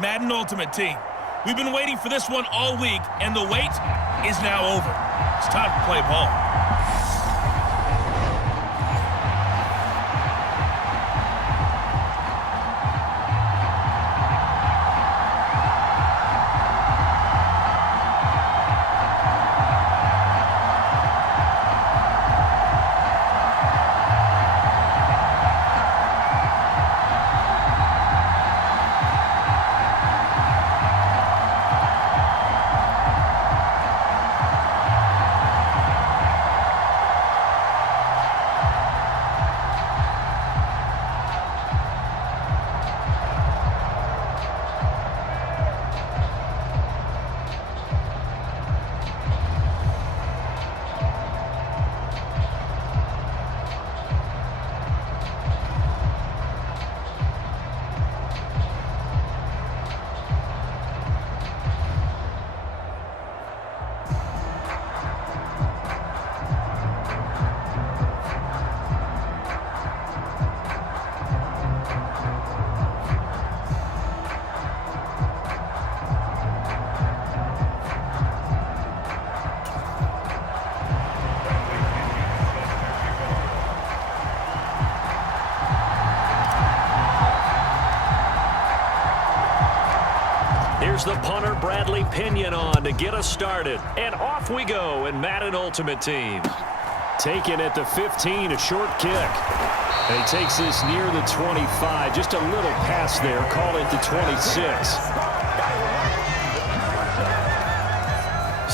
Madden Ultimate Team. We've been waiting for this one all week, and the wait is now over. It's time to play ball. Here's the punter, Bradley Pinion, on to get us started. And off we go in Madden Ultimate Team. Taken at the 15, a short kick. And he takes this near the 25. Just a little pass there. Call it the 26.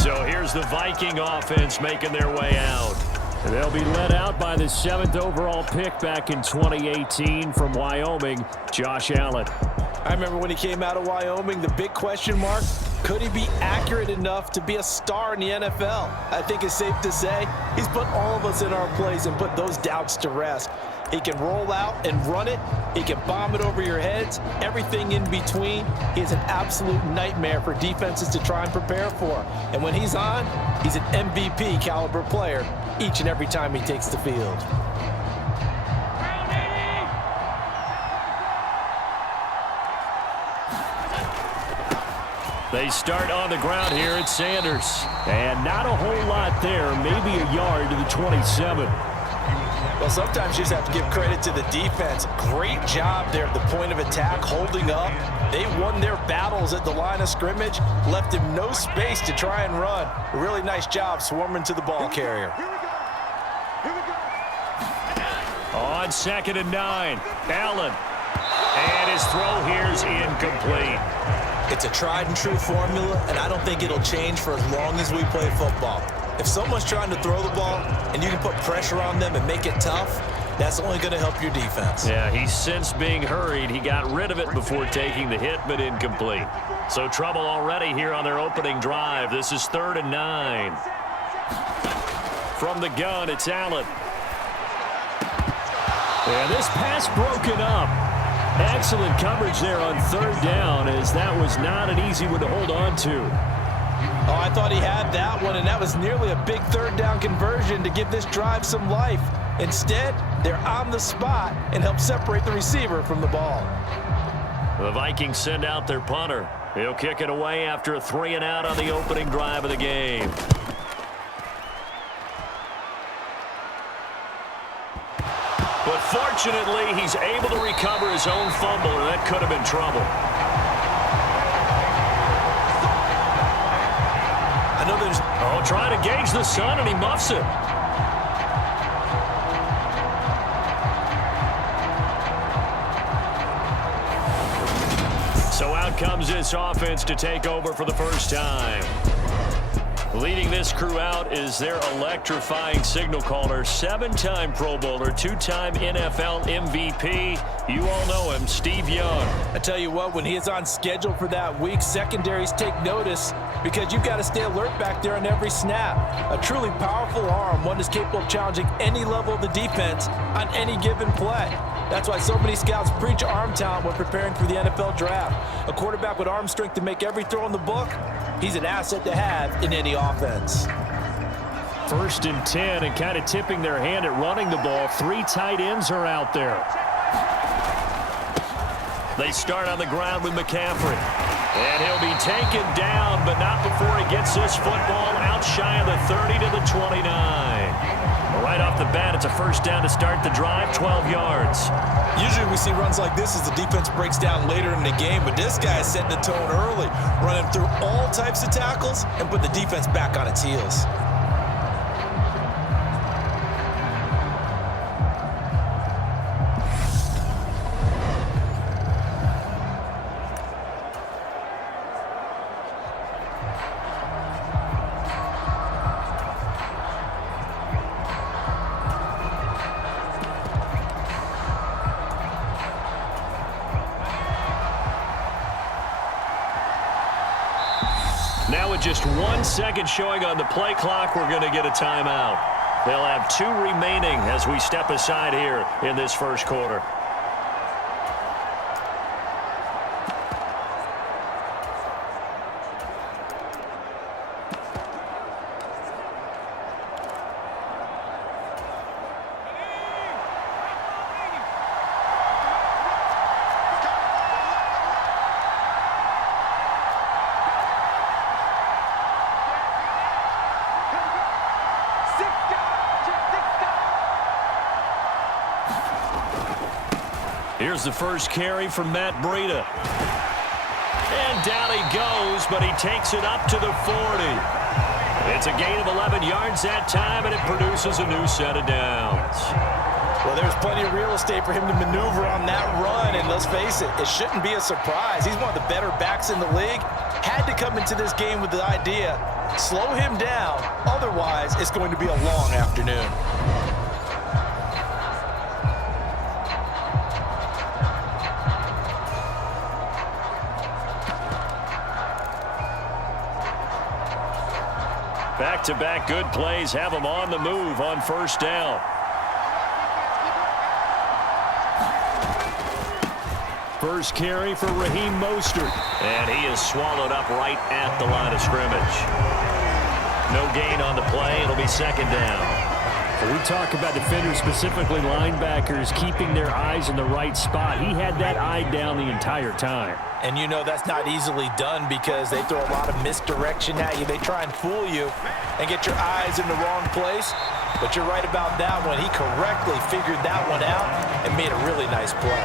So here's the Viking offense making their way out. And they'll be led out by the 7th overall pick back in 2018 from Wyoming, Josh Allen. I remember when he came out of Wyoming, the big question mark, could he be accurate enough to be a star in the NFL? I think it's safe to say he's put all of us in our place and put those doubts to rest. He can roll out and run it. He can bomb it over your heads. Everything in between. He is an absolute nightmare for defenses to try and prepare for. And when he's on, he's an MVP caliber player each and every time he takes the field. They start on the ground here at Sanders. And not a whole lot there, maybe a yard to the 27. Well, sometimes you just have to give credit to the defense. Great job there at the point of attack, holding up. They won their battles at the line of scrimmage, left him no space to try and run. A really nice job swarming to the ball carrier. On 2nd and 9, Allen. And his throw here is incomplete. It's a tried and true formula, and I don't think it'll change for as long as we play football. If someone's trying to throw the ball and you can put pressure on them and make it tough, that's only going to help your defense. Yeah, he's since being hurried. He got rid of it before taking the hit, but incomplete. So trouble already here on their opening drive. This is 3rd and 9. From the gun, it's Allen. And this pass broken up. Excellent coverage there on 3rd down, as that was not an easy one to hold on to. Oh, I thought he had that one, and that was nearly a big 3rd down conversion to give this drive some life. Instead, they're on the spot and help separate the receiver from the ball. The Vikings send out their punter. He'll kick it away after a 3-and-out on the opening drive of the game. But fortunately, he's able to recover his own fumble, or that could have been trouble. I know there's... Oh, trying to gauge the sun, and he muffs it. So out comes this offense to take over for the first time. Leading this crew out is their electrifying signal caller, 7-time Pro Bowler, 2-time NFL MVP. You all know him, Steve Young. I tell you what, when he is on schedule for that week, secondaries take notice because you've got to stay alert back there on every snap. A truly powerful arm, one that's capable of challenging any level of the defense on any given play. That's why so many scouts preach arm talent when preparing for the NFL draft. A quarterback with arm strength to make every throw in the book, he's an asset to have in any offense. 1st and 10, and kind of tipping their hand at running the ball. 3 tight ends are out there. They start on the ground with McCaffrey. And he'll be taken down, but not before he gets this football out shy of the 30 to the 29. Right off the bat, it's a first down to start the drive, 12 yards. Usually we see runs like this as the defense breaks down later in the game, but this guy is setting the tone early, running through all types of tackles and put the defense back on its heels. Now with just 1 second showing on the play clock, we're going to get a timeout. They'll have 2 remaining as we step aside here in this first quarter. Here's the first carry from Matt Breida. And down he goes, but he takes it up to the 40. It's a gain of 11 yards that time, and it produces a new set of downs. Well, there's plenty of real estate for him to maneuver on that run, and let's face it, it shouldn't be a surprise. He's one of the better backs in the league. Had to come into this game with the idea, slow him down, otherwise it's going to be a long afternoon. Back-to-back good plays have him on the move on first down. First carry for Raheem Mostert. And he is swallowed up right at the line of scrimmage. No gain on the play. It'll be second down. We talk about defenders, specifically linebackers, keeping their eyes in the right spot. He had that eye down the entire time. And you know that's not easily done because they throw a lot of misdirection at you. They try and fool you and get your eyes in the wrong place. But you're right about that one. He correctly figured that one out and made a really nice play.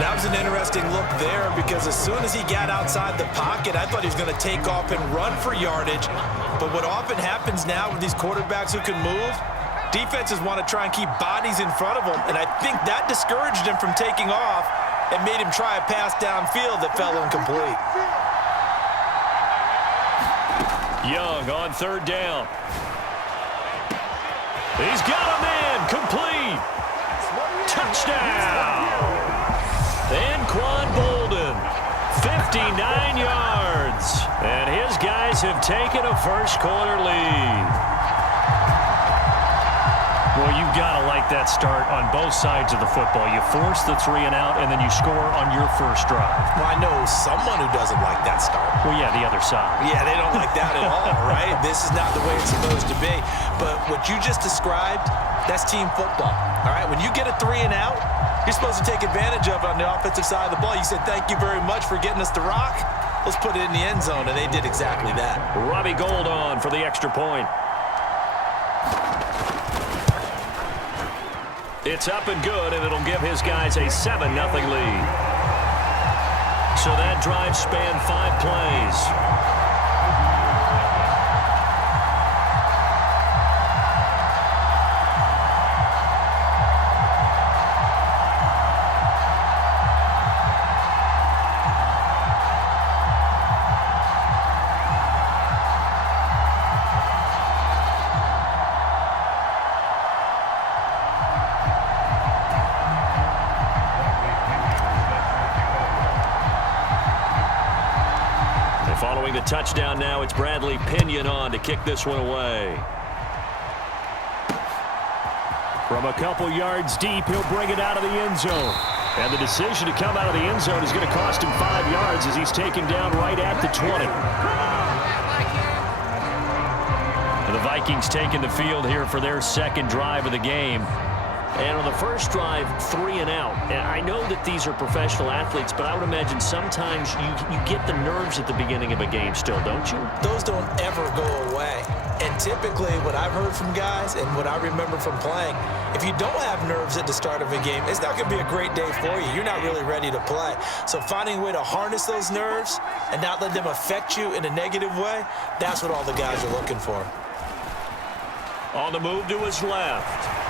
That was an interesting look there because as soon as he got outside the pocket, I thought he was going to take off and run for yardage. But what often happens now with these quarterbacks who can move, defenses want to try and keep bodies in front of them, and I think that discouraged him from taking off and made him try a pass downfield that fell incomplete. Young on third down. He's got a man complete. Touchdown. And Quan Bolden, 59 yards. And his guys have taken a first quarter lead. Well, you've got to like that start on both sides of the football. You force the 3 and out, and then you score on your first drive. Well, I know someone who doesn't like that start. Well, yeah, the other side. Yeah, they don't like that at all, right? This is not the way it's supposed to be. But what you just described, that's team football, all right? When you get a 3 and out, you're supposed to take advantage of it on the offensive side of the ball. You said, thank you very much for getting us the rock. Let's put it in the end zone, and they did exactly that. Robbie Gould on for the extra point. It's up and good, and it'll give his guys a 7-0 lead. So that drive spanned 5 plays. Following the touchdown now, it's Bradley Pinion on to kick this one away. From a couple yards deep, he'll bring it out of the end zone. And the decision to come out of the end zone is going to cost him 5 yards as he's taken down right at the 20. And the Vikings taking the field here for their second drive of the game. And on the first drive, 3 and out. And I know that these are professional athletes, but I would imagine sometimes you get the nerves at the beginning of a game still, don't you? Those don't ever go away. And typically what I've heard from guys and what I remember from playing, if you don't have nerves at the start of a game, it's not going to be a great day for you. You're not really ready to play. So finding a way to harness those nerves and not let them affect you in a negative way, that's what all the guys are looking for. On the move to his left.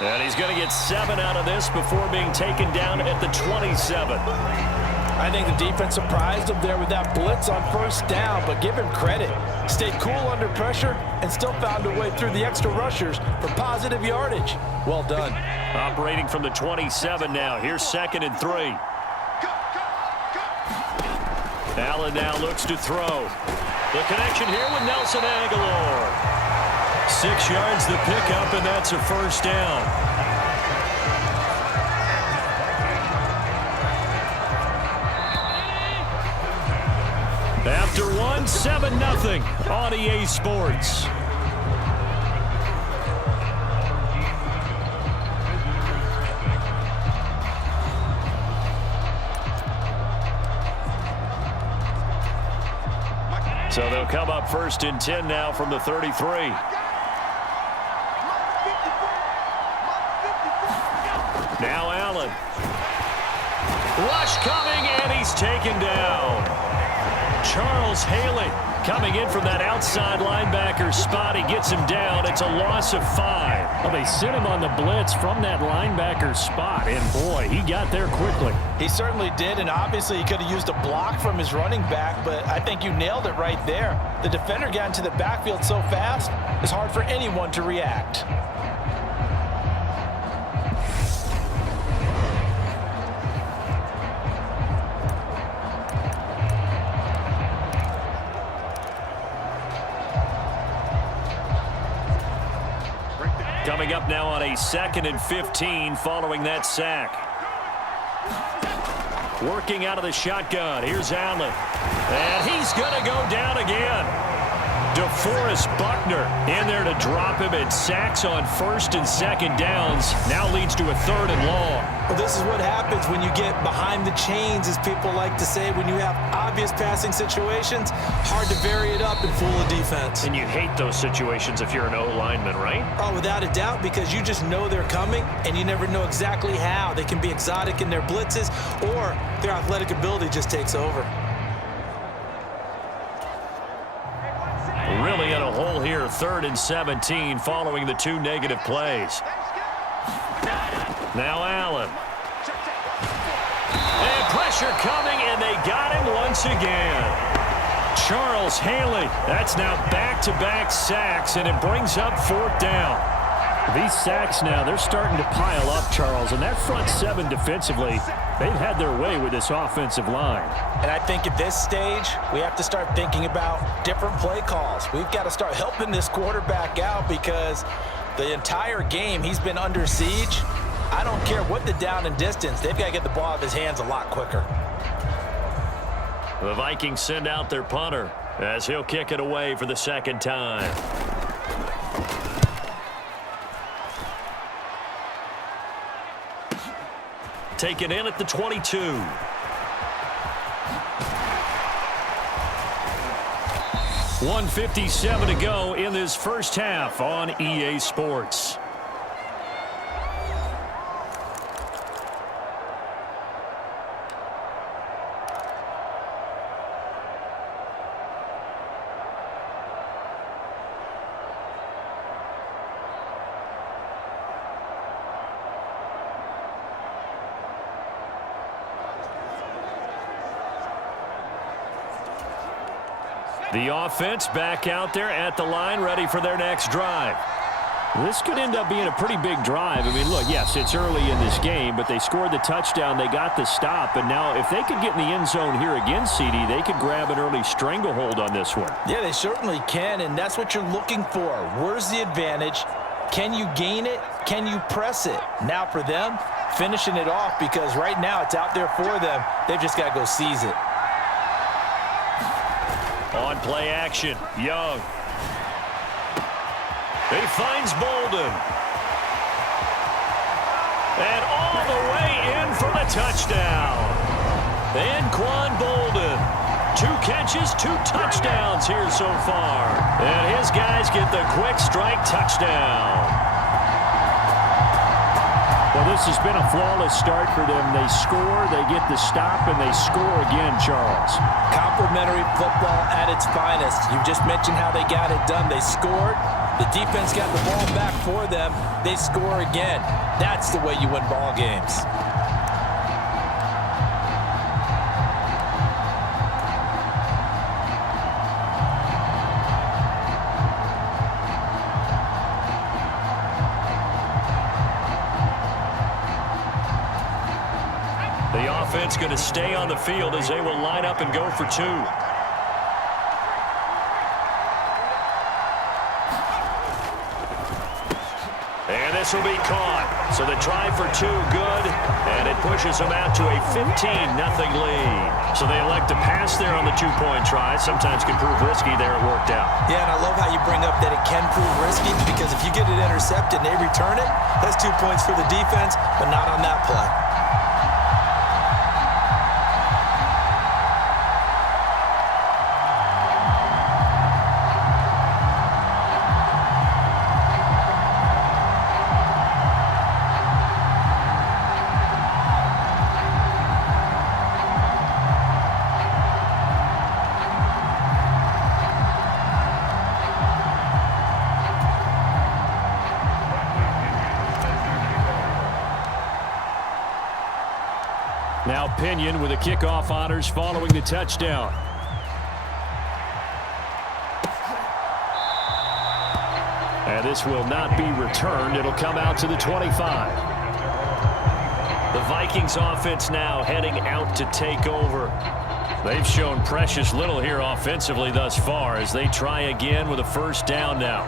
And he's going to get 7 out of this before being taken down at the 27. I think the defense surprised him there with that blitz on first down, but give him credit. Stayed cool under pressure and still found a way through the extra rushers for positive yardage. Well done. Operating from the 27 now. Here's 2nd and 3. Allen now looks to throw. The connection here with Nelson Aguilar. 6 yards the pickup, and that's a first down. After one, 7-0 on EA Sports. So they'll come up 1st and 10 now from the 33. Now Allen. Rush coming, and he's taken down. Charles Haley coming in from that outside linebacker spot. He gets him down. It's a loss of 5. Well, they sent him on the blitz from that linebacker spot, and boy, he got there quickly. He certainly did, and obviously he could have used a block from his running back, but I think you nailed it right there. The defender got into the backfield so fast, it's hard for anyone to react. Coming up now on a 2nd and 15 following that sack. Working out of the shotgun. Here's Allen. And he's going to go down again. DeForest Buckner in there to drop him, and sacks on 1st and 2nd downs. Now leads to a 3rd and long. Well, this is what happens when you get behind the chains, as people like to say. When you have obvious passing situations, hard to vary it up and fool a defense. And you hate those situations if you're an O-lineman, right? Oh, without a doubt, because you just know they're coming, and you never know exactly how. They can be exotic in their blitzes, or their athletic ability just takes over. Really in a hole here, 3rd and 17 following the 2 negative plays. Now Allen. And pressure coming, and they got him once again. Charles Haley. That's now back-to-back sacks, and it brings up 4th down. These sacks now, they're starting to pile up, Charles, and that front 7 defensively, they've had their way with this offensive line. And I think at this stage, we have to start thinking about different play calls. We've got to start helping this quarterback out, because the entire game he's been under siege. I don't care what the down and distance. They've got to get the ball out of his hands a lot quicker. The Vikings send out their punter as he'll kick it away for the 2nd time. Taken in at the 22. .157 to go in this first half on EA Sports. The offense back out there at the line, ready for their next drive. This could end up being a pretty big drive. I mean, look, yes, it's early in this game, but they scored the touchdown, they got the stop, and now if they could get in the end zone here again, CD, they could grab an early stranglehold on this one. Yeah, they certainly can, and that's what you're looking for. Where's the advantage? Can you gain it? Can you press it? Now for them, finishing it off, because right now it's out there for them. They've just got to go seize it. On play action, Young. He finds Bolden. And all the way in for the touchdown. Anquan Bolden. 2 catches, 2 touchdowns here so far. And his guys get the quick strike touchdown. Well, this has been a flawless start for them. They score, they get the stop, and they score again, Charles. Complimentary football at its finest. You just mentioned how they got it done. They scored. The defense got the ball back for them. They score again. That's the way you win ball games. The offense going to stay on the field as they will line up and go for 2. And this will be caught. So the try for 2 good, and it pushes them out to a 15-0 lead. So they elect to pass there on the 2-point try. Sometimes can prove risky there. It worked out. Yeah, and I love how you bring up that it can prove risky, because if you get it intercepted and they return it, that's 2 points for the defense, but not on that play. Now Pinion with the kickoff honors following the touchdown. And this will not be returned. It'll come out to the 25. The Vikings offense now heading out to take over. They've shown precious little here offensively thus far as they try again with a first down now.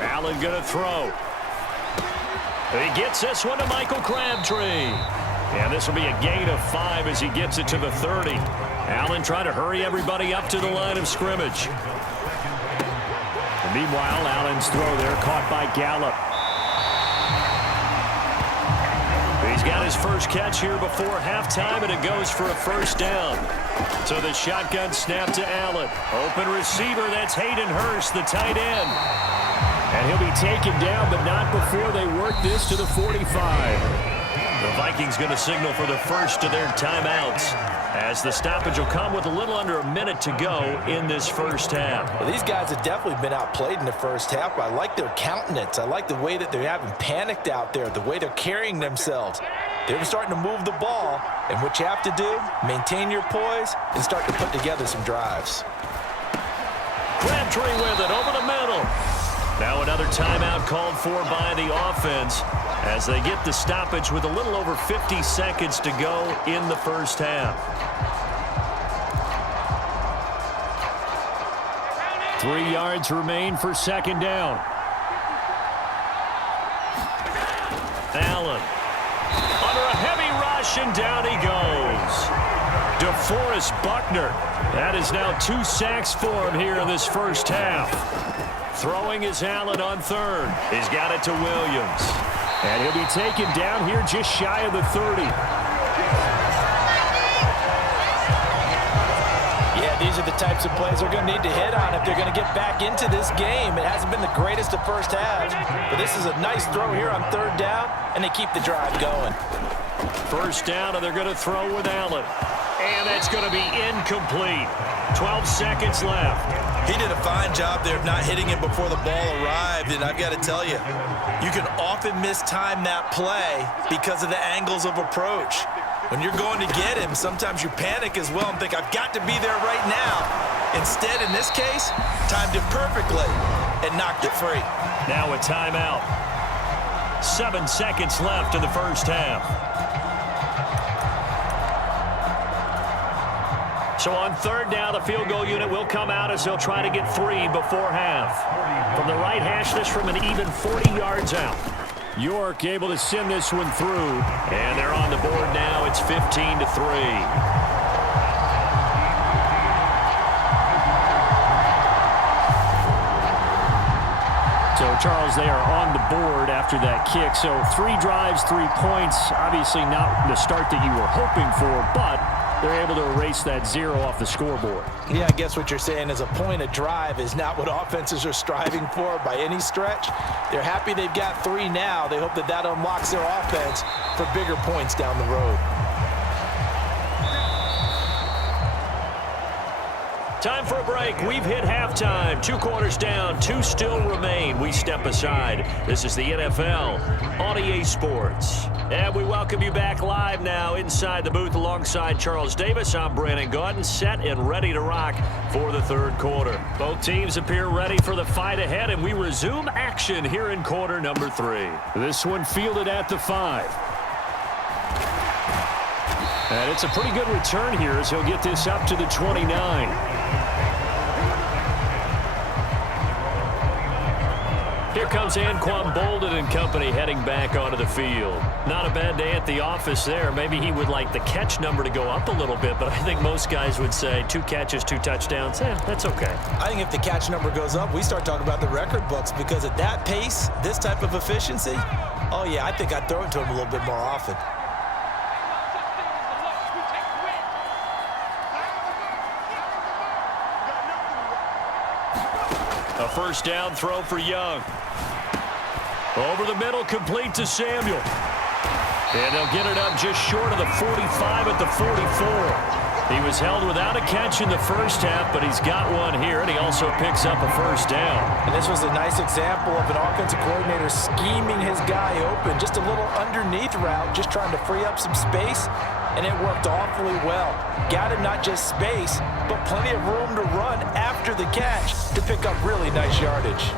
Allen going to throw. He gets this one to Michael Crabtree. And this will be a gain of 5 as he gets it to the 30. Allen trying to hurry everybody up to the line of scrimmage. And meanwhile, Allen's throw there caught by Gallup. He's got his first catch here before halftime, and it goes for a first down. So the shotgun snap to Allen. Open receiver, that's Hayden Hurst, the tight end. And he'll be taken down, but not before they work this to the 45. The Vikings going to signal for the first of their timeouts, as the stoppage will come with a little under a minute to go in this first half. Well, these guys have definitely been outplayed in the first half, but I like their countenance. I like the way that they haven't panicked out there, the way they're carrying themselves. They're starting to move the ball, and what you have to do, maintain your poise and start to put together some drives. Crabtree with it over the middle. Now another timeout called for by the offense as they get the stoppage with a little over 50 seconds to go in the first half. 3 yards remain for second down. Allen under a heavy rush, and down he goes. DeForest Buckner. That is now 2 sacks for him here in this first half. Throwing is Allen on third. He's got it to Williams. And he'll be taken down here just shy of the 30. Yeah, these are the types of plays they're going to need to hit on if they're going to get back into this game. It hasn't been the greatest of first halves, but this is a nice throw here on third down, and they keep the drive going. First down, and they're going to throw with Allen. And that's going to be incomplete. 12 seconds left. He did a fine job there of not hitting him before the ball arrived, and I've got to tell you, you can often mistime that play because of the angles of approach. When you're going to get him, sometimes you panic as well and think, I've got to be there right now. Instead, in this case, timed it perfectly and knocked it free. Now a timeout. 7 seconds left in the first half. So on third down, the field goal unit will come out as they'll try to get 3 before half. From the right hash, this from an even 40 yards out. York able to send this one through. And they're on the board now. It's 15-3. So, Charles, they are on the board after that kick. So 3 drives, 3 points. Obviously not the start that you were hoping for, but they're able to erase that 0 off the scoreboard. Yeah, I guess what you're saying is a point a drive is not what offenses are striving for by any stretch. They're happy they've got 3 now. They hope that that unlocks their offense for bigger points down the road. Time for a break. We've hit halftime. 2 quarters down. 2 still remain. We step aside. This is the NFL on EA Sports. And we welcome you back live now inside the booth alongside Charles Davis. I'm Brandon Gaudin, set and ready to rock for the third quarter. Both teams appear ready for the fight ahead, and we resume action here in quarter number 3. This one fielded at the 5. And it's a pretty good return here as he'll get this up to the 29. Here comes Anquan Bolden and company heading back onto the field. Not a bad day at the office there. Maybe he would like the catch number to go up a little bit, but I think most guys would say 2 catches, 2 touchdowns. That's okay. I think if the catch number goes up, we start talking about the record books, because at that pace, this type of efficiency, oh yeah, I think I'd throw it to him a little bit more often. A first down throw for Young. Over the middle, complete to Samuel. And they'll get it up just short of the 45 at the 44. He was held without a catch in the first half, but he's got one here, and he also picks up a first down. And this was a nice example of an offensive coordinator scheming his guy open. Just a little underneath route, just trying to free up some space, and it worked awfully well. Got him not just space, but plenty of room to run after the catch to pick up really nice yardage.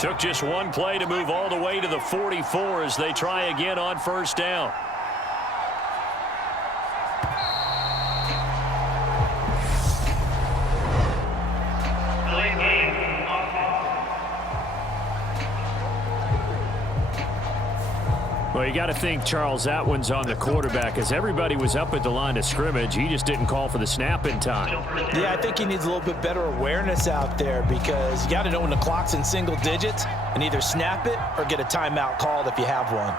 Took just one play to move all the way to the 44 as they try again on first down. Well, you got to think, Charles, that one's on the quarterback, as everybody was up at the line of scrimmage. He just didn't call for the snap in time. Yeah, I think he needs a little bit better awareness out there, because you got to know when the clock's in single digits and either snap it or get a timeout called if you have one.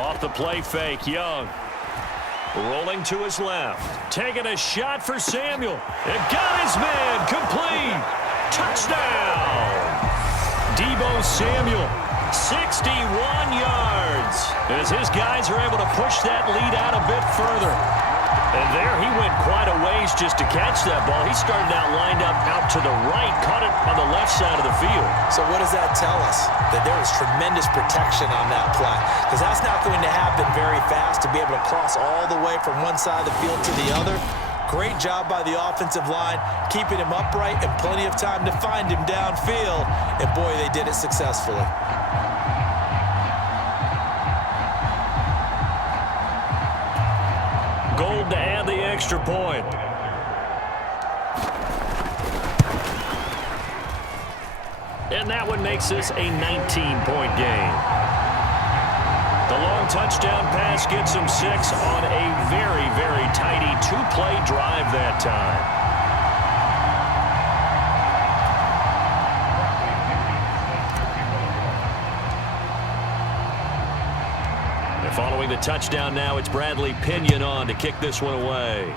Off the play fake, Young. Rolling to his left. Taking a shot for Samuel. It got his man. Complete. Touchdown. Deebo Samuel, 61 yards, as his guys are able to push that lead out a bit further. And there he went quite a ways just to catch that ball. He started out lined up out to the right, caught it on the left side of the field. So what does that tell us? That there is tremendous protection on that play, because that's not going to happen very fast to be able to cross all the way from one side of the field to the other. Great job by the offensive line, keeping him upright and plenty of time to find him downfield. And boy, they did it successfully. Gold to add the extra point. And that one makes this a 19-point game. The long touchdown pass gets him 6 on a very, very tidy 2-play drive that time. And following the touchdown now, it's Bradley Pinion on to kick this one away.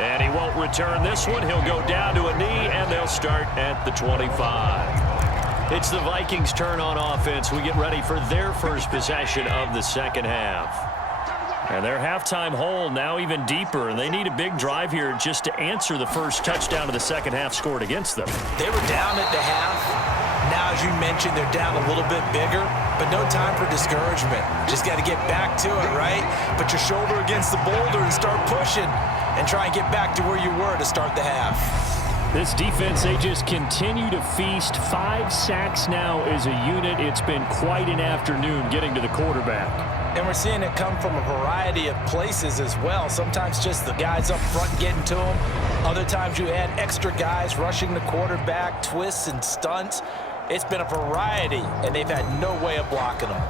And he won't return this one. He'll go down to a knee, and they'll start at the 25. It's the Vikings' turn on offense. We get ready for their first possession of the second half. And their halftime hole now even deeper, and they need a big drive here just to answer the first touchdown of the second half scored against them. They were down at the half. Now, as you mentioned, they're down a little bit bigger, but no time for discouragement. Just got to get back to it, right? Put your shoulder against the boulder and start pushing and try and get back to where you were to start the half. This defense, they just continue to feast. 5 sacks now as a unit. It's been quite an afternoon getting to the quarterback. And we're seeing it come from a variety of places as well. Sometimes just the guys up front getting to them. Other times you add extra guys rushing the quarterback, twists and stunts. It's been a variety, and they've had no way of blocking them.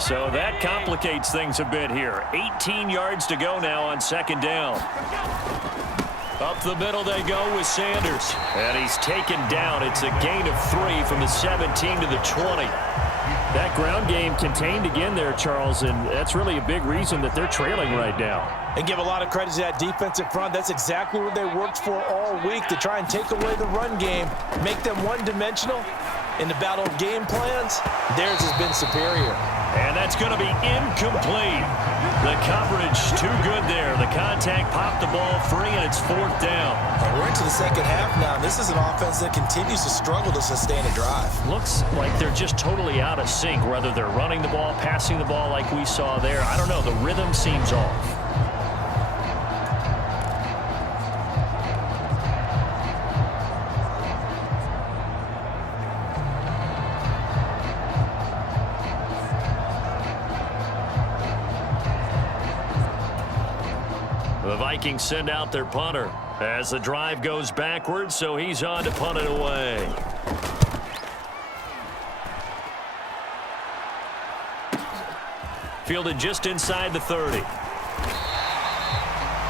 So that complicates things a bit here. 18 yards to go now on second down. Up the middle they go with Sanders. And he's taken down. It's a gain of 3 from the 17 to the 20. That ground game contained again there, Charles, and that's really a big reason that they're trailing right now. And give a lot of credit to that defensive front. That's exactly what they worked for all week, to try and take away the run game, make them one-dimensional. In the battle of game plans, theirs has been superior. And that's going to be incomplete. The coverage too good there. The contact popped the ball free, and it's 4th down. And we're into the second half now. This is an offense that continues to struggle to sustain a drive. Looks like they're just totally out of sync, whether they're running the ball, passing the ball like we saw there. I don't know. The rhythm seems off. The Vikings send out their punter as the drive goes backwards, so he's on to punt it away. Fielded just inside the 30.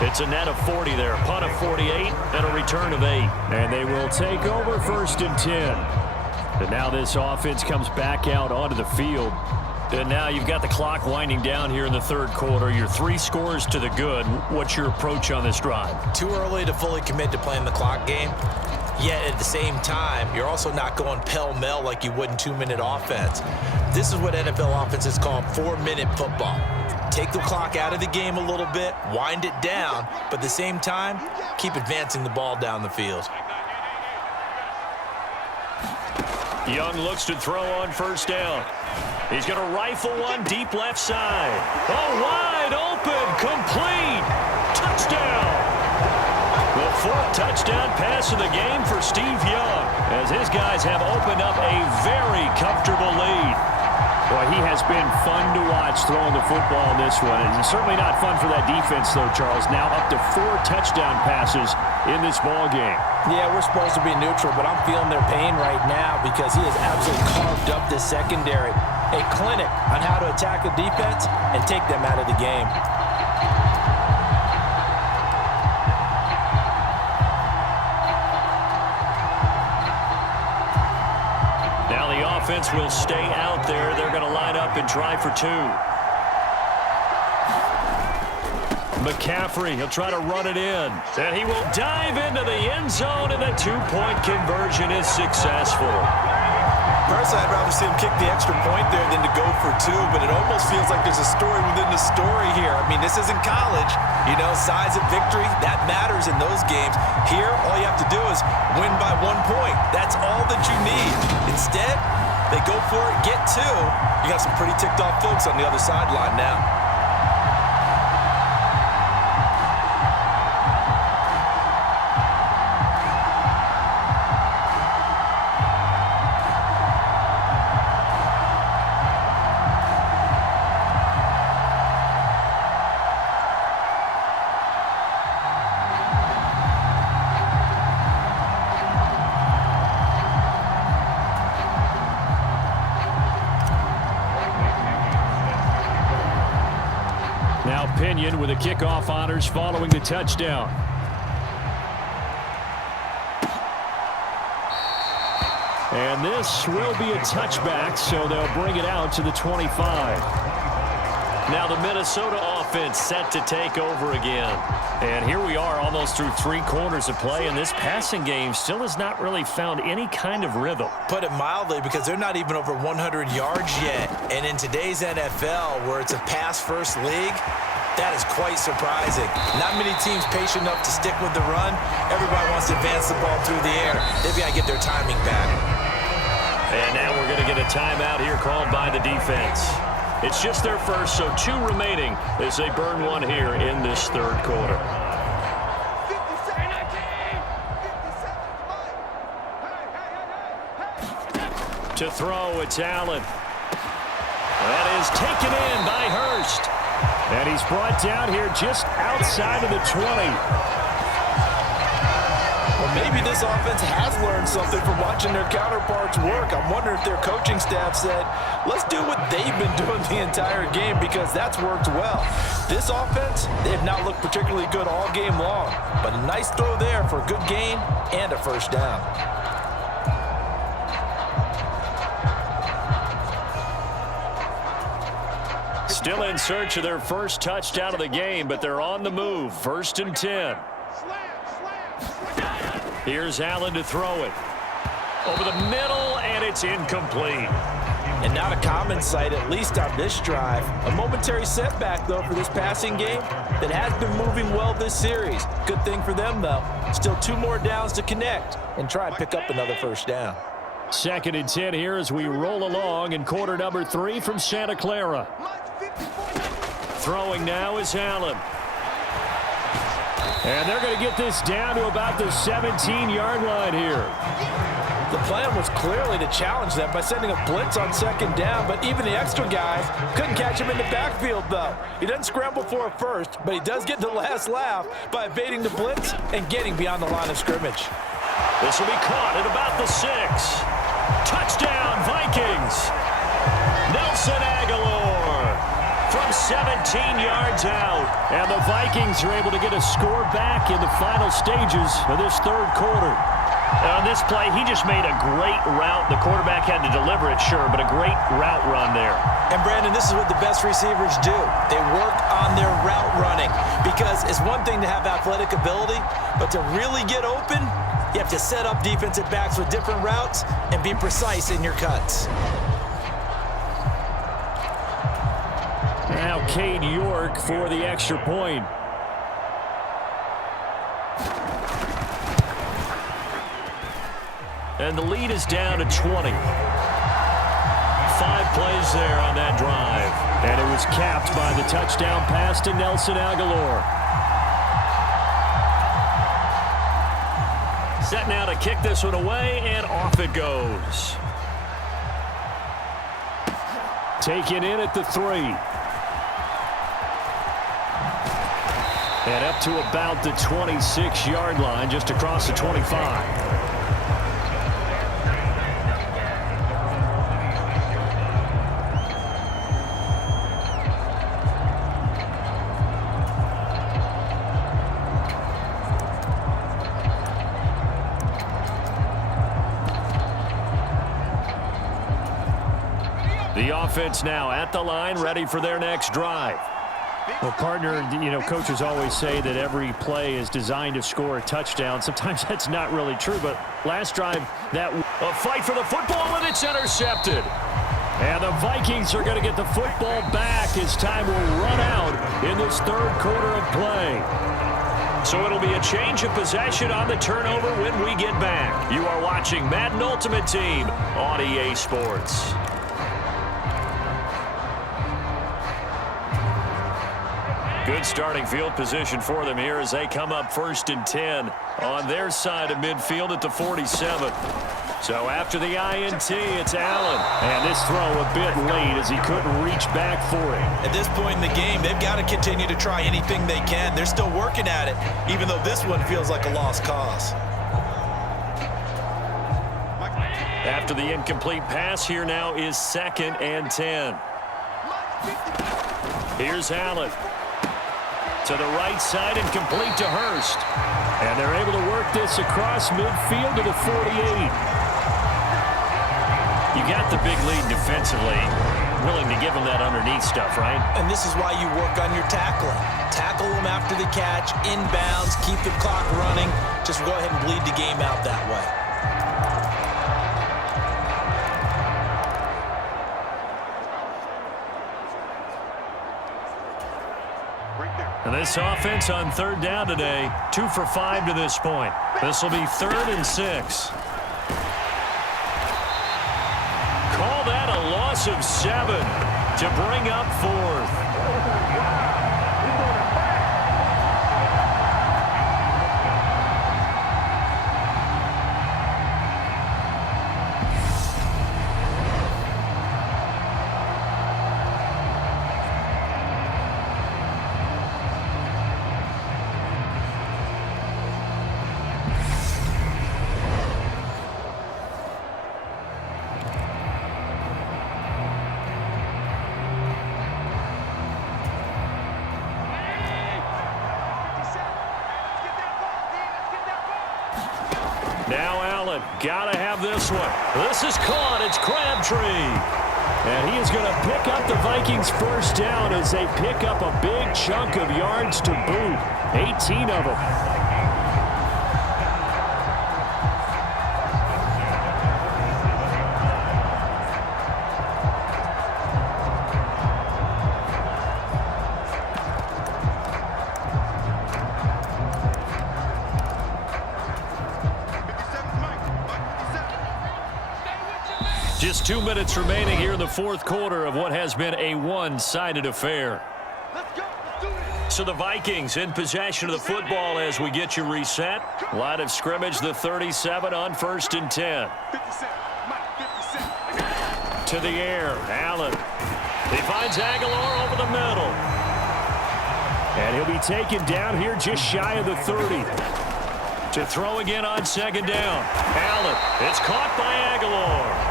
It's a net of 40 there. Punt of 48 and a return of 8. And they will take over 1st and 10. And now this offense comes back out onto the field. And now you've got the clock winding down here in the 3rd quarter. You're 3 scores to the good. What's your approach on this drive? Too early to fully commit to playing the clock game. Yet at the same time, you're also not going pell-mell like you would in 2-minute offense. This is what NFL offenses call 4-minute football. Take the clock out of the game a little bit, wind it down, but at the same time, keep advancing the ball down the field. Young looks to throw on 1st down. He's going to rifle one deep left side. Oh, wide open, complete, touchdown. The 4th touchdown pass of the game for Steve Young, as his guys have opened up a very comfortable lead. Boy, he has been fun to watch throwing the football in this one. And it's certainly not fun for that defense, though, Charles. Now up to 4 touchdown passes in this ball game. Yeah, we're supposed to be neutral, but I'm feeling their pain right now because he has absolutely carved up this secondary. A clinic on how to attack a defense and take them out of the game. Now the offense will stay out there. They're going to line up and try for 2. McCaffrey, he'll try to run it in. And he will dive into the end zone, and the 2-point conversion is successful. Personally, I'd rather see him kick the extra point there than to go for 2, but it almost feels like there's a story within the story here. I mean, this isn't college. You know, size of victory, that matters in those games. Here, all you have to do is win by 1 point. That's all that you need. Instead, they go for it, get 2. You got some pretty ticked off folks on the other sideline now. Pinion with the kickoff honors following the touchdown. And this will be a touchback, so they'll bring it out to the 25. Now the Minnesota offense set to take over again. And here we are almost through 3 quarters of play, and this passing game still has not really found any kind of rhythm. Put it mildly, because they're not even over 100 yards yet. And in today's NFL, where it's a pass-first league, That is quite surprising. Not many teams patient enough to stick with the run. Everybody wants to advance the ball through the air. They've got to get their timing back. And now we're going to get a timeout here called by the defense. It's just their first, so 2 remaining as they burn one here in this third quarter. To throw, it's Allen. That is taken in by Hurst. And he's brought down here just outside of the 20. Well, maybe this offense has learned something from watching their counterparts work. I'm wondering if their coaching staff said, let's do what they've been doing the entire game, because that's worked well. This offense, they have not looked particularly good all game long, but a nice throw there for a good gain and a first down. Still in search of their first touchdown of the game, but they're on the move. 1st and 10. Here's Allen to throw it. Over the middle, and it's incomplete. And not a common sight, at least on this drive. A momentary setback, though, for this passing game that has been moving well this series. Good thing for them, though. Still 2 more downs to connect and try and pick up another first down. 2nd and 10 here as we roll along in quarter number 3 from Santa Clara. Throwing now is Allen. And they're going to get this down to about the 17-yard line here. The plan was clearly to challenge them by sending a blitz on 2nd down, but even the extra guys couldn't catch him in the backfield, though. He doesn't scramble for a first, but he does get the last laugh by evading the blitz and getting beyond the line of scrimmage. This will be caught at about the 6. Touchdown, Vikings. Nelson Aguilar from 17 yards out. And the Vikings are able to get a score back in the final stages of this third quarter. On this play, he just made a great route. The quarterback had to deliver it, sure, but a great route run there. And, Brandon, this is what the best receivers do. They work on their route running, because it's one thing to have athletic ability, but to really get open, you have to set up defensive backs with different routes and be precise in your cuts. Now Cade York for the extra point. And the lead is down to 20. 5 plays there on that drive. And it was capped by the touchdown pass to Nelson Aguilar. Set now to kick this one away, and off it goes. Taken in at the 3. And up to about the 26-yard line, just across the 25. The offense now at the line, ready for their next drive. Well, partner, coaches always say that every play is designed to score a touchdown. Sometimes that's not really true, but last drive, a fight for the football, and it's intercepted. And the Vikings are going to get the football back as time will run out in this third quarter of play. So it'll be a change of possession on the turnover when we get back. You are watching Madden Ultimate Team on EA Sports. Good starting field position for them here as they come up 1st and 10 on their side of midfield at the 47. So after the INT, it's Allen. And this throw a bit late as he couldn't reach back for it. At this point in the game, they've got to continue to try anything they can. They're still working at it, even though this one feels like a lost cause. After the incomplete pass, here now is 2nd and 10. Here's Allen. To the right side and complete to Hurst. And they're able to work this across midfield to the 48. You got the big lead defensively. Willing to give them that underneath stuff, right? And this is why you work on your tackling. Tackle them after the catch, inbounds, keep the clock running. Just go ahead and bleed the game out that way. And this offense on third down today, 2 for 5 to this point. This will be 3rd and 6. Call that a loss of 7 to bring up 4th. Now Allen, gotta have this one. This is caught. It's Crabtree. And he is going to pick up the Vikings' first down as they pick up a big chunk of yards to boot. 18 of them. Just 2 minutes remaining here in the fourth quarter of what has been a one-sided affair. So the Vikings in possession of the football as we get you reset. Line of scrimmage, the 37 on 1st and 10. To the air, Allen. He finds Aguilar over the middle. And he'll be taken down here just shy of the 30. To throw again on 2nd down. Allen, it's caught by Aguilar.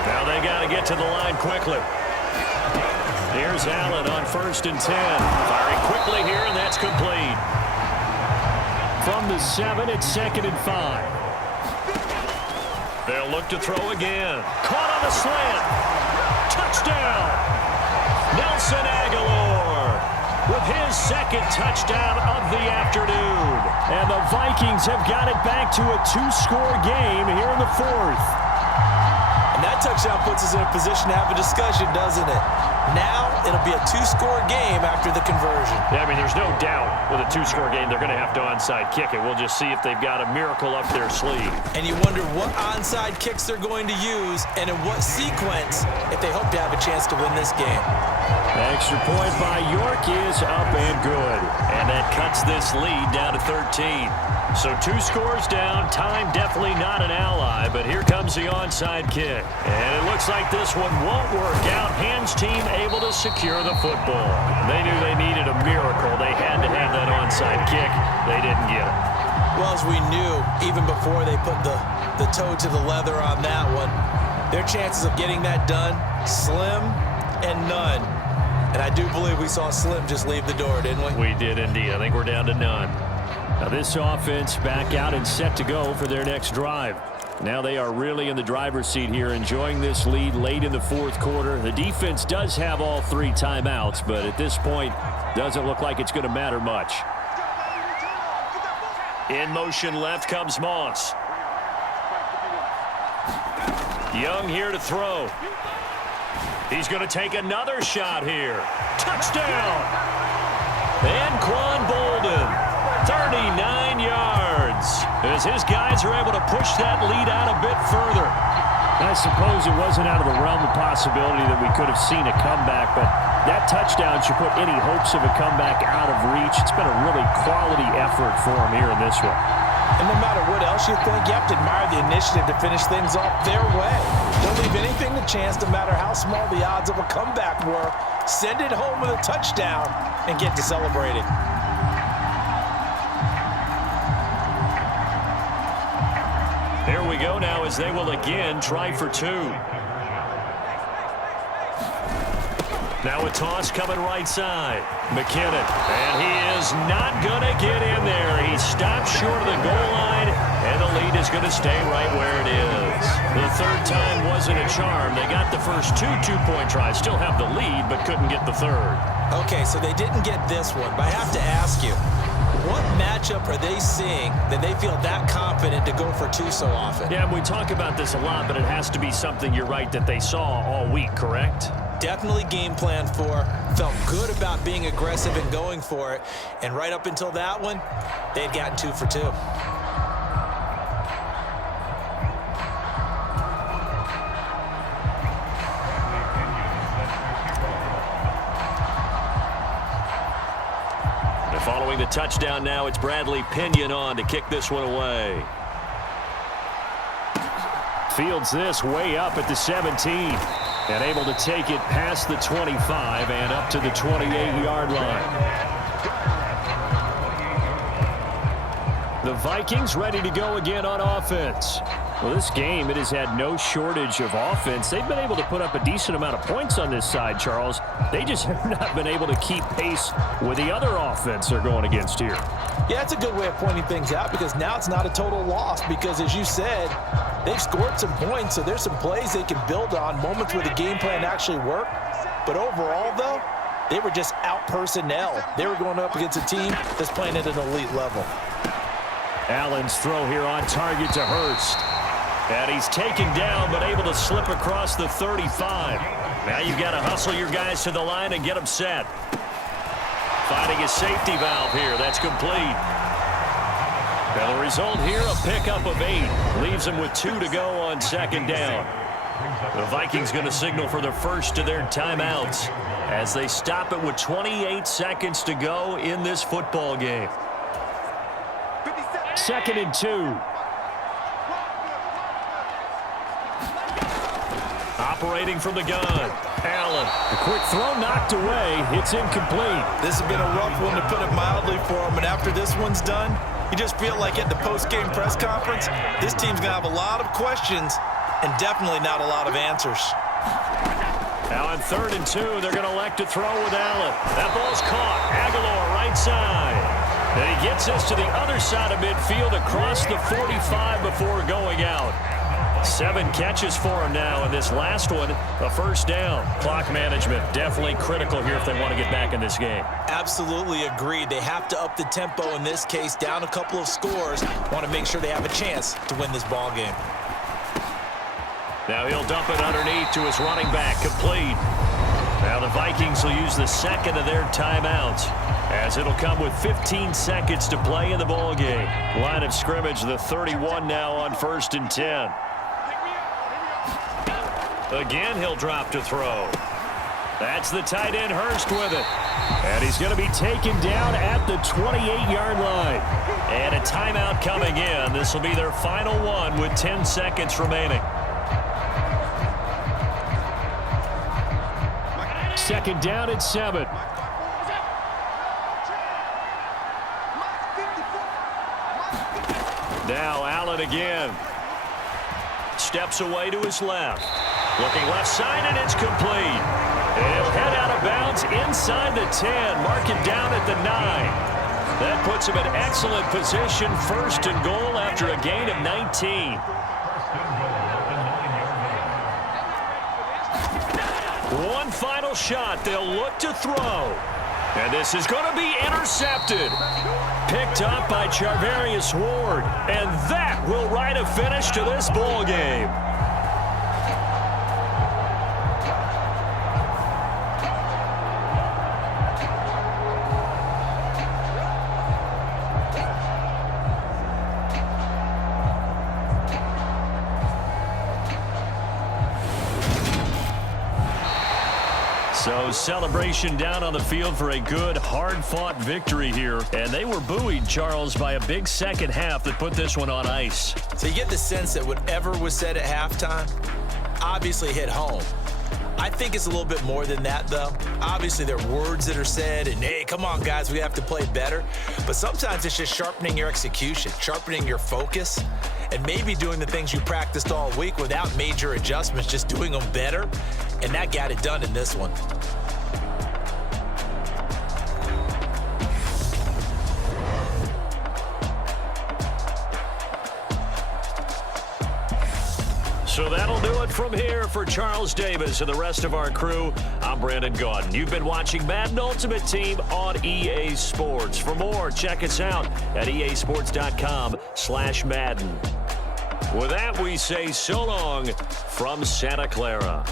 Now they got to get to the line quickly. Here's Allen on 1st and 10. Firing quickly here, and that's complete. From the 7, it's 2nd and 5. They'll look to throw again. Caught on the slant. Touchdown. Nelson Aguilar with his 2nd touchdown of the afternoon. And the Vikings have got it back to a 2-score game here in the 4th. And that touchdown puts us in a position to have a discussion, doesn't it? Now it'll be a 2-score game after the conversion. Yeah, I mean, there's no doubt with a 2-score game they're going to have to onside kick it. We'll just see if they've got a miracle up their sleeve. And you wonder what onside kicks they're going to use and in what sequence if they hope to have a chance to win this game. Extra point by York is up and good. And that cuts this lead down to 13. So 2 scores down. Time definitely not an ally, but here comes the onside kick. And it looks like this one won't work out. Hands team able to secure the football. They knew they needed a miracle. They had to have that onside kick. They didn't get it. Well, as we knew, even before they put the toe to the leather on that one, their chances of getting that done, slim and none. And I do believe we saw Slim just leave the door, didn't we? We did indeed. I think we're down to none. Now this offense back out and set to go for their next drive. Now they are really in the driver's seat here, enjoying this lead late in the fourth quarter. The defense does have all 3 timeouts, but at this point, doesn't look like it's going to matter much. In motion left comes Moss. Young here to throw. He's going to take another shot here. Touchdown! And Quan Bolden, 39 yards, as his guys are able to push that lead out a bit further. I suppose it wasn't out of the realm of possibility that we could have seen a comeback, but that touchdown should put any hopes of a comeback out of reach. It's been a really quality effort for him here in this one. And no matter what else you think, you have to admire the initiative to finish things off their way. Don't leave anything to chance, no matter how small the odds of a comeback were. Send it home with a touchdown and get to celebrating. Here we go now as they will again try for 2. Now a toss coming right side. McKinnon, and he is not going to get in there. He stopped short of the goal line, and the lead is going to stay right where it is. The 3rd time wasn't a charm. They got the first 2 two-point tries. Still have the lead, but couldn't get the 3rd. Okay, so they didn't get this one, but I have to ask you, what matchup are they seeing that they feel that confident to go for 2 so often? Yeah, we talk about this a lot, but it has to be something, you're right, that they saw all week, correct? definitely game planned for, felt good about being aggressive and going for it, and right up until that one, they had gotten 2 for 2. Following the touchdown now, it's Bradley Pinion on to kick this one away. Fields this way up at the 17 and able to take it past the 25 and up to the 28-yard line. The Vikings ready to go again on offense. Well, this game, it has had no shortage of offense. They've been able to put up a decent amount of points on this side, Charles. They just have not been able to keep pace with the other offense they're going against here. Yeah, it's a good way of pointing things out because now it's not a total loss because, as you said, they've scored some points, so there's some plays they can build on, moments where the game plan actually worked. But overall, though, they were just out-personnel. They were going up against a team that's playing at an elite level. Allen's throw here on target to Hurst. And he's taken down, but able to slip across the 35. Now you've got to hustle your guys to the line and get them set. Finding a safety valve here. That's complete. And the result here, a pickup of 8. Leaves them with 2 to go on second down. The Vikings going to signal for the first of their timeouts as they stop it with 28 seconds to go in this football game. 2nd and 2. Operating from the gun, Allen. A quick throw knocked away. It's incomplete. This has been a rough one, to put it mildly, for them. And after this one's done, you just feel like at the post-game press conference, this team's going to have a lot of questions and definitely not a lot of answers. Now on 3rd and 2, they're going to elect to throw with Allen. That ball's caught. Aguilar right side. And he gets this to the other side of midfield across the 45 before going out. 7 catches for him now, and this last one, a first down. Clock management definitely critical here if they want to get back in this game. Absolutely agreed. They have to up the tempo in this case, down a couple of scores. Want to make sure they have a chance to win this ball game. Now he'll dump it underneath to his running back, complete. Now the Vikings will use the second of their timeouts, as it'll come with 15 seconds to play in the ball game. Line of scrimmage, the 31 now on 1st and 10. Again, he'll drop to throw. That's the tight end, Hurst, with it. And he's going to be taken down at the 28-yard line. And a timeout coming in. This will be their final one with 10 seconds remaining. 2nd down and 7. Now Allen again. Steps away to his left. Looking left side, and it's complete. And he'll head out of bounds inside the 10, marking down at the 9. That puts him in excellent position, 1st and goal after a gain of 19. One final shot. They'll look to throw. And this is going to be intercepted. Picked up by Charvarius Ward. And that will write a finish to this ball game. So celebration down on the field for a good, hard-fought victory here. And they were buoyed, Charles, by a big second half that put this one on ice. So you get the sense that whatever was said at halftime obviously hit home. I think it's a little bit more than that, though. Obviously, there are words that are said, and, hey, come on, guys, we have to play better. But sometimes it's just sharpening your execution, sharpening your focus, and maybe doing the things you practiced all week without major adjustments, just doing them better. And that got it done in this one. So that'll do it from here for Charles Davis and the rest of our crew. I'm Brandon Gaudin. You've been watching Madden Ultimate Team on EA Sports. For more, check us out at easports.com/Madden. With that, we say so long from Santa Clara.